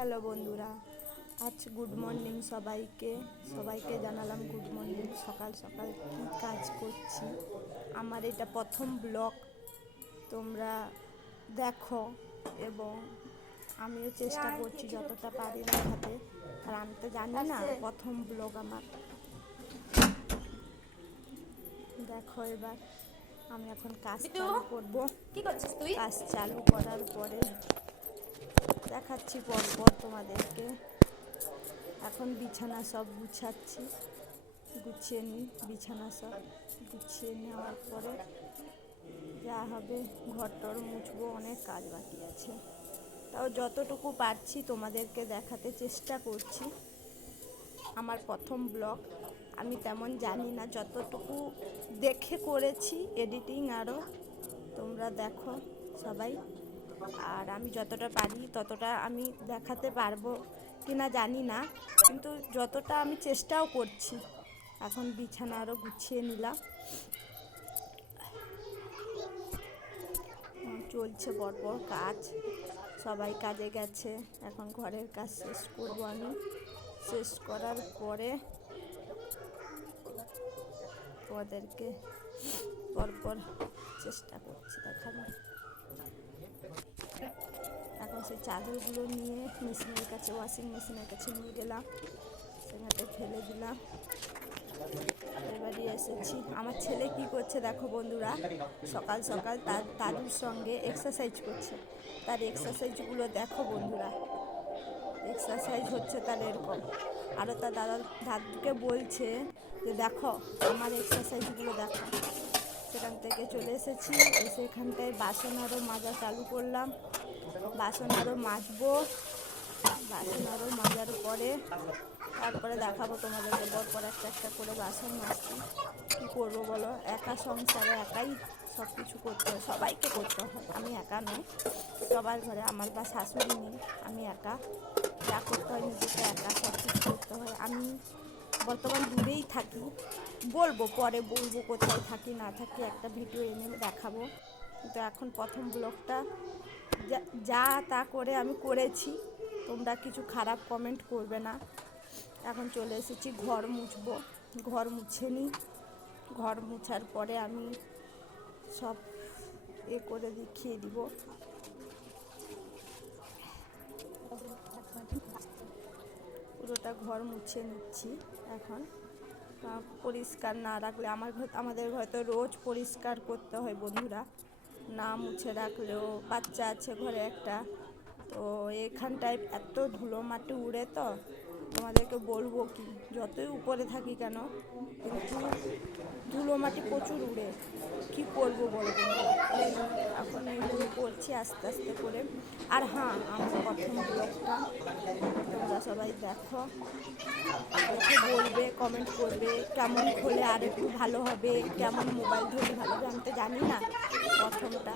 Hello বন্ধুরা আজ good morning সবাইকে। সবাইকে জানালাম গুড মর্নিং সকাল সকাল কী কাজ করছি। আমার এটা প্রথম ব্লগ তোমরা দেখো এবং আমিও চেষ্টা করছি যতটা পারি দেখাতে। আর আমি তো জানি না প্রথম ব্লগ আমার। দেখো এবার আমি এখন কাজ চালু করব। কি করছিস তুই? কাজ চালু করার পরে দেখাচ্ছি পরপর তোমাদেরকে। এখন বিছানা সব গুছাচ্ছি। গুছিয়ে নিই, বিছানা সব গুছিয়ে নেওয়ার পরে যা হবে ঘর টর মুছবো, অনেক কাজ বাকি আছে। তাও যতটুকু পারছি তোমাদেরকে দেখাতে চেষ্টা করছি। আমার প্রথম ব্লগ, আমি তেমন জানি না, যতটুকু দেখে করেছি এডিটিং আরও, তোমরা দেখো সবাই। আর আমি যতটা পারি ততটা আমি দেখাতে পারব কি না জানি না, কিন্তু যতটা আমি চেষ্টাও করছি। এখন বিছানা আরও গুছিয়ে নিলাম। চলছে পরপর কাজ। সবাই কাজে গেছে। এখন ঘরের কাজ শেষ করব আমি। শেষ করার পরে ওদেরকে পরপর চেষ্টা করছি দেখাবার এখন সেই চাদরগুলো নিয়ে মেশিনের কাছে ওয়াশিং মেশিনের কাছে নিয়ে গেলাম। সেখানে ফেলে দিলাম। এবারে এসেছি। আমার ছেলে কি করছে দেখো বন্ধুরা, সকাল সকাল তার দাদুর সঙ্গে এক্সারসাইজ করছে। তার এক্সারসাইজগুলো দেখো বন্ধুরা। এক্সারসাইজ হচ্ছে তার এরকম। আরও তার দাদা, দাদুকে বলছে যে দেখো আমার এক্সারসাইজগুলো দেখো। সেখান থেকে চলে এসেছি। এসে এখানটায় বাসন আরও মাজা চালু করলাম। বাসন আরও মাজবো। বাসন আরও মাজার পরে তারপরে দেখাবো তোমাদেরকে। পর একটা একটা করে বাসন মাজছি। কী করব বলো? একা সংসারে একাই সব কিছু করতে হয়। সবাইকে করতে হয়। আমি একা নই। সবার ঘরে আমার বা শাশুড়ি নেই। আমি একা। যা করতে হয় নিজেকে একা সব কিছু করতে হয়। আমি বর্তমান দূরেই থাকি। বলব পরে বলব কোথায় থাকি, না থাকি, একটা ভিডিও এনে দেখাবো। কিন্তু এখন প্রথম ব্লগটা যা- তা করে আমি করেছি। তোমরা কিছু খারাপ কমেন্ট করবে না। এখন চলে এসেছি, ঘর মুছবো। ঘর মুছে নিই ঘর মুছার পরে আমি সব এ করে দেখিয়ে দিব। পুরোটা ঘর মুছে নিচ্ছি এখন। পরিষ্কার না রাখলে আমার ঘর আমাদের ঘরে তো রোজ পরিষ্কার করতে হয় বন্ধুরা। না মুছে রাখলেও বাচ্চা আছে ঘরে একটা। তো এখানটায় এত ধুলো মাটি উড়ে তো, তোমাদেরকে বলব কি, যতই উপরে থাকি কেন, কিন্তু ধুলো মাটি প্রচুর উড়ে। কি করব বলো করছি আস্তে আস্তে করে। আর হ্যাঁ আমার প্রথম ব্লগটা তোমরা সবাই দেখো। দেখে বলবে কমেন্ট করবে, কেমন হলে আর একটু ভালো হবে, কেমন মোবাইল ধরলে ভালো হবে, আমি তো জানি না প্রথমটা।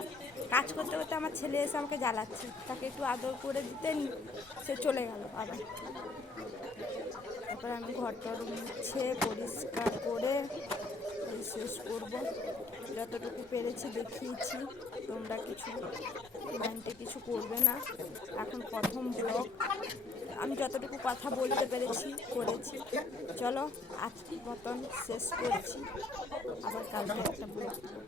কাজ করতে করতে আমার ছেলে এসে আমাকে জ্বালাচ্ছে। তাকে একটু আদর করে দিতেন সে চলে গেল আবার। তারপরে আমি ঘরটর মুছে পরিষ্কার করে শেষ করব। যতটুকু পেরেছি দেখিয়েছি, তোমরা কিছু মাইন্ডে কিছু করবে না। এখন প্রথম ব্লগ। আমি যতটুকু কথা বলতে পেরেছি, করেছি। চলো, আজকের মতন শেষ করছি। আবার কালকে একটা ব্লগ।